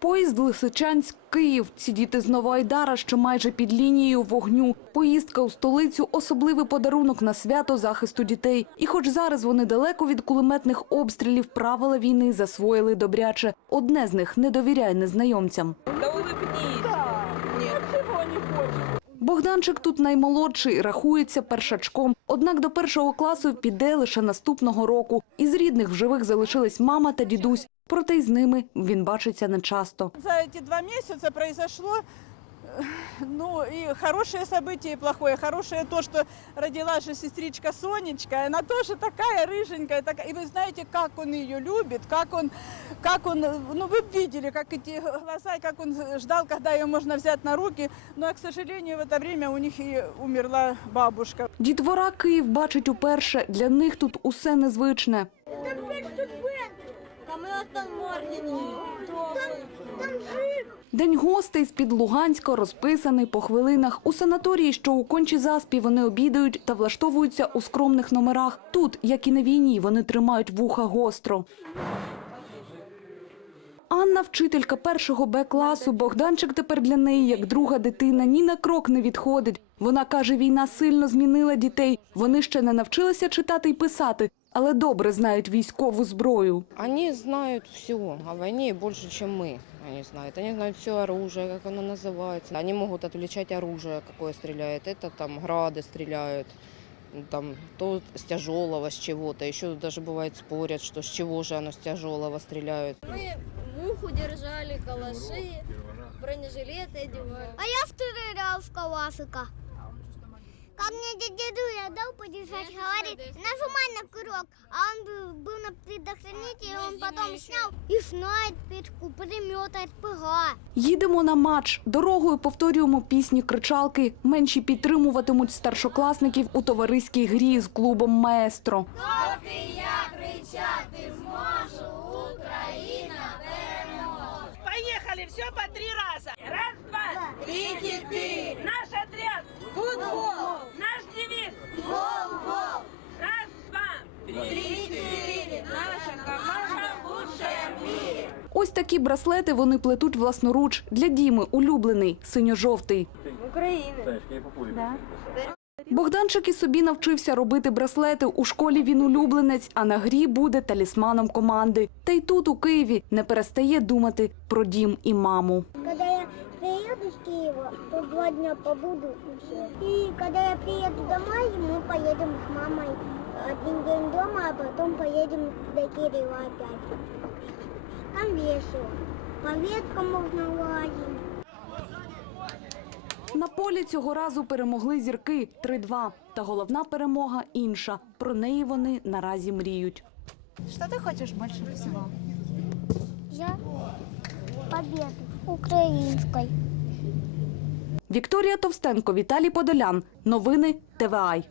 Поїзд Лисичанськ Київ. Ці діти з Новоайдара, що майже під лінією вогню. Поїздка у столицю особливий подарунок на свято захисту дітей. І хоч зараз вони далеко від кулеметних обстрілів, правила війни засвоїли добряче. Одне з них не довіряє незнайомцям. Да улыбнись. Да. Чего не хочешь? Богданчик тут наймолодший, рахується першачком. Однак до першого класу піде лише наступного року. Із рідних в живих залишились мама та дідусь. Проте й з ними він бачиться нечасто. За ці два місяці произошло э, ну и хорошее событие, и плохое. Хорошее то, что родила же сестричка Сонечка. Она тоже такая рыженькая. Такая. И вы знаете, как он ее любит, как он, как он, ну вы б видели, как эти глаза, и как он ждал, когда ее можно взять на руки. Но, к сожалению, в это время у них и умерла бабушка. Дітвора Київ бачить уперше. Для них тут усе незвичне. День гостей з-під Луганська розписаний по хвилинах. У санаторії, що у кончі заспі, вони обідають та влаштовуються у скромних номерах. Тут, як і на війні, вони тримають вуха гостро. Анна, вчителька першого Б-класу, Богданчик тепер для неї як друга дитина, ні на крок не відходить. Вона каже, війна сильно змінила дітей. Вони ще не навчилися читати й писати, але добре знають військову зброю. Они знают все о войне больше, чем мы. Они знают. Они знают все оружие, как оно называется. Они могут отличать оружие, какое стреляет. Это там грады стреляют. ну, Там то с тяжелого, с чего-то. Еще даже бывает спорят, что с чего же оно с тяжелого стреляют. Мы муху держали, калаши, бронежилеты одевали. А я стрелял в калашика. Как мне дедуля дал подержать, говорит, нажимай на курок. А он был, был на предохранителе, он потом снял и снайперку, пулемет, РПГ. Їдемо на матч. Дорогою повторюємо пісні кричалки. Менші підтримуватимуть старшокласників у товариській грі з клубом Маестро. Поехали, все по три раза. Раз, два, три, четыре. Наш отряд. Футбол. Ось такі браслети вони плетуть власноруч. Для Діми улюблений синьо-жовтий. Богданчик і собі навчився робити браслети. У школі він улюбленець, а на грі буде талісманом команди. Та й тут, у Києві, не перестає думати про дім і маму. Когда я приеду с Киева, то два дня побуду и все. И когда я приеду домой, мы поедем с мамой один день дома, а потом поедем до Киева опять. Там весело. По веткам можно лазить. На полі цього разу перемогли зірки 3-2. Та головна перемога інша. Про неї вони наразі мріють. Что ты хочешь больше всего? Я победу украинской. Вікторія Товстенко, Віталій Подолян. Новини ТВАЙ.